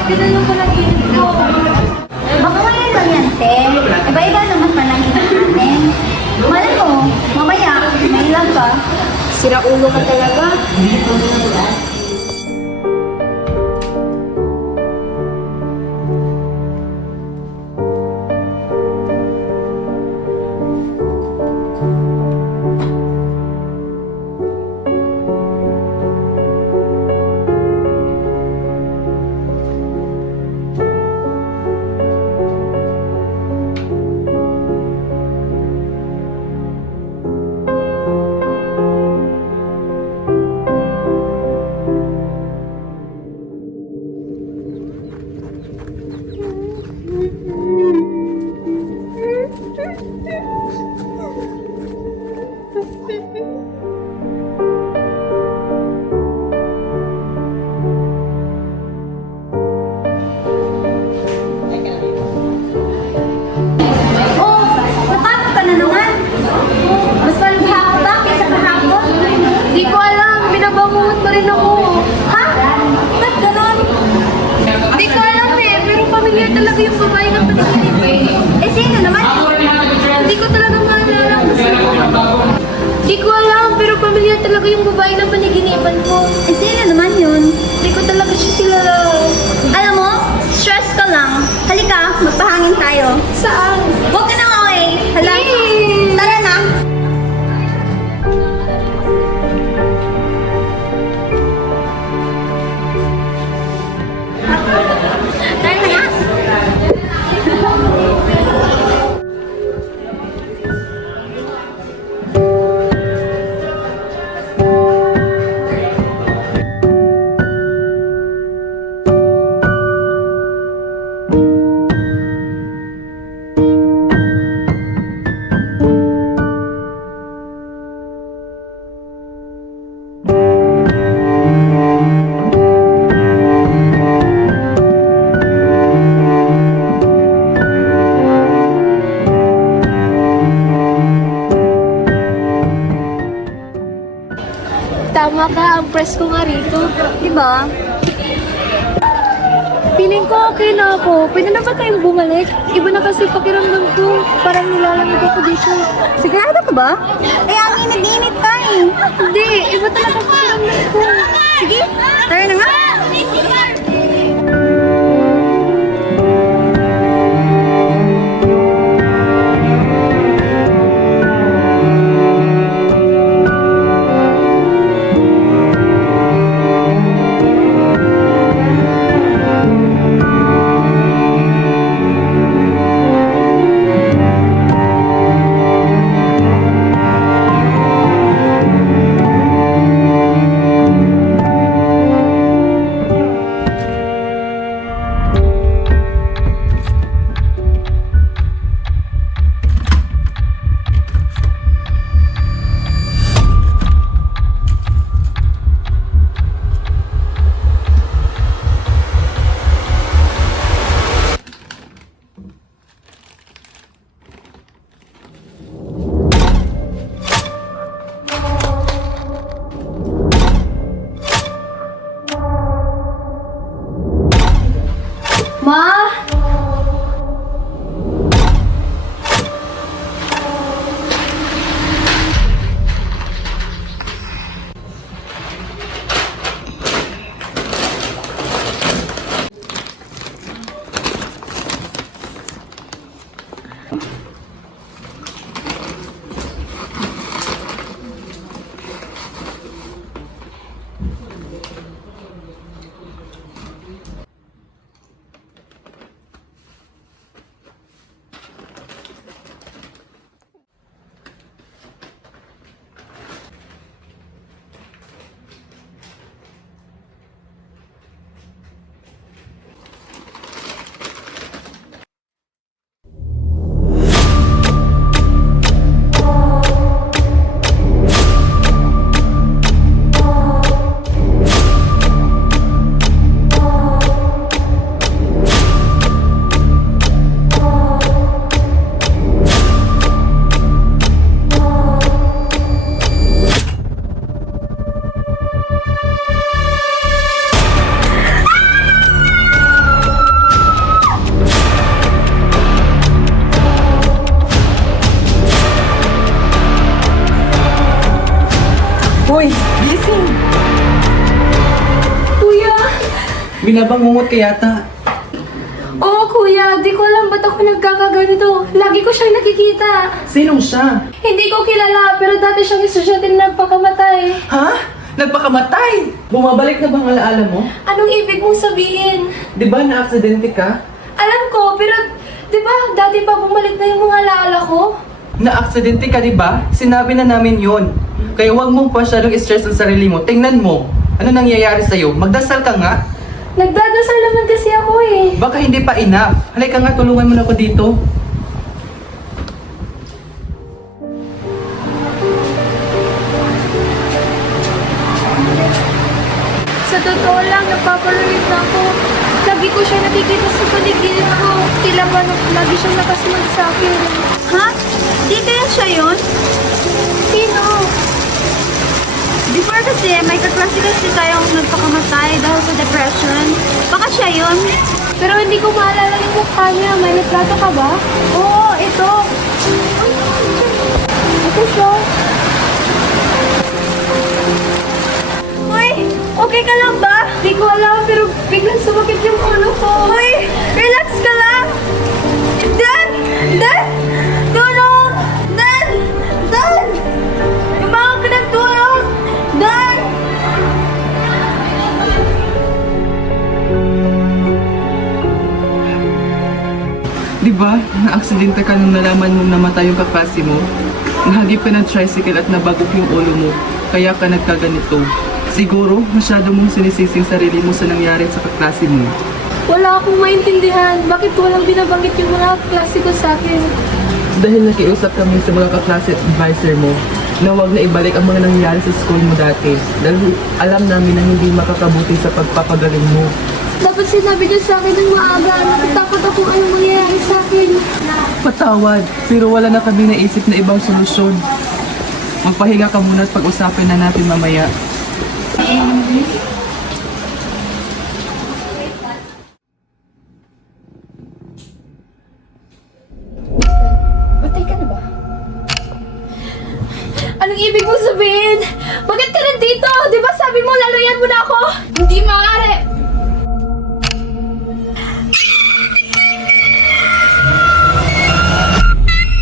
Bakit ganun yung panaginip ko? Baka ngayon lang yan, te. Iba-iba naman panaginip natin. Malay mo, mamaya, may ilan pa. Sira ulo ka talaga. Oh, napagod ka na naman. Mas malugha ka ba kaysa kahapon? Di ko alam, binabangungot pa rin ako. Ha? Ba't ganon? Di ko alam eh, pero familiar talaga yung babae ng panaginip eh. Eh, sino naman? Hindi ko talaga maalala kung sino. Di ko alam, pero familiar talaga yung babae ng panaginipan ko. Eh, sino naman yun? Di ko talaga siya kilala. Alam mo, stress ka lang. Halika, magpahangin tayo. Saan? Huwag ka na okay. Hala, Eh. tara na. Tara na nga. Tama ka, ang press ko nga rito. Diba? Feeling ko okay na ako. Pwede na ba tayong bumalik? Iba na kasi pakiramdam ko. Parang nilalamig ako dito. Sigurado ka ba? Eh, ang init-init ka eh. Hindi, iba talaga pakiramdam ko. Sige, tara na nga. Ma! binabangungot ka yata. Oo, kuya. Di ko alam ba't ako nagkakaganito. Lagi ko siyang nakikita. Sinong siya? Hindi ko kilala, pero dati siyang estudyante na nagpakamatay. Ha? Nagpakamatay? Bumabalik na ba ang alaala mo? Anong ibig mong sabihin? Di ba na-aksidente ka? Alam ko, pero di ba dati pa bumalik na yung mga alaala ko? Na-aksidente ka, di ba? Sinabi na namin yon. Kaya huwag mong pasyadong stress ang sarili mo. Tingnan mo. Ano nangyayari sa'yo? Magdasal ka nga. Nagdadasal naman kasi ako eh. Baka hindi pa enough. Halika nga, tulungan mo na ako dito. Sa totoo lang, napapalulit na ako. Lagi ko siya nakikita sa paligid ko. Tila ba lagi siyang nakasunod sa akin. Ha? Di kaya siya yun? Sino? Before kasi, may kaklase kasi tayong nagpakamatay dahil sa depression. Baka siya yun? Pero hindi ko maalala yung mukha niya. May retrato ka ba? Oo, ito. Ito siya. Uy, okay ka lang ba? Di ko alam, pero biglang sumakit yung ulo ko. Uy, relax ka lang. Dan! Dan! Tulong! Dan! Dan! Tumawag ka ng tulong! Dan! Di ba? Na-aksidente ka nung nalaman mong namatay yung kaklase mo. Nahagip ka ng tricycle at nabagok yung ulo mo. Kaya ka nagkaganito. Siguro, masyado mong sinisising sarili mo sa nangyari sa kaklase mo. Wala akong maintindihan. Bakit walang binabanggit yung mga klase ko sa akin? Dahil nakiusap kami sa mga kaklase at advisor mo na huwag na ibalik ang mga nangyari sa school mo dati. Dahil alam namin na hindi makakabuti sa pagpapagaling mo. Dapat sinabi niyo sa akin ng maaga. Natatakot ako anong mangyayari sa akin. Patawad, pero wala na kami naisip na ibang solusyon. Magpahinga ka muna at pag-usapin na natin mamaya. Batay ka na ba? Anong ibig mo sabihin? Bakit ka nandito? Di ba sabi mo lalayan mo na ako? Hindi maaari!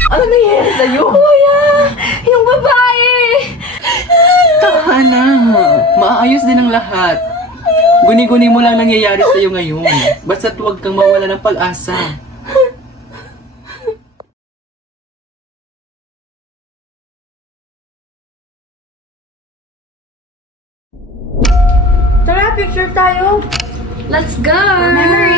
Ano nangyayari sa'yo? Kuya! Yung babae! Tahana! Maayos din ang lahat. Guni-guni mo lang nangyayari sa'yo ngayon. Basta't huwag kang mawala ng pag-asa. Tara, picture tayo. Let's go! Memory.